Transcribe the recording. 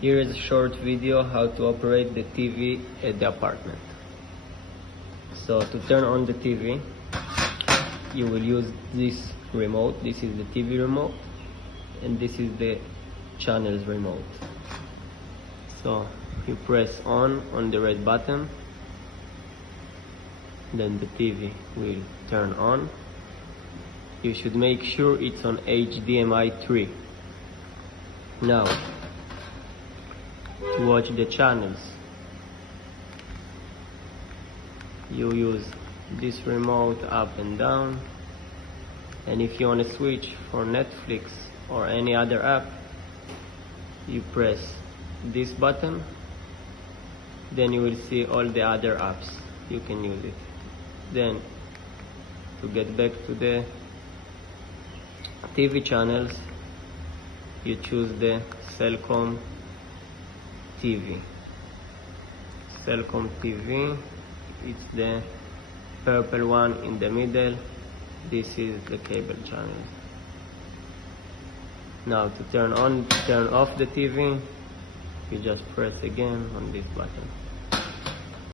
Here is a short video how to operate the TV at the apartment. So to turn on the TV, you will use this remote. This is the TV remote, and this is the channels remote. So you press on the red button, then the TV will turn on. You should make sure it's on HDMI 3. Now, to watch the channels, you use this remote up and down, and if you want to switch for Netflix or any other app, you press this button, then you will see all the other apps. You can use it. Then to get back to the TV channels, you choose the Cellcom TV. Cellcom TV, it's the purple one in the middle. This is the cable channel. Now to turn off the TV, you just press again on this button.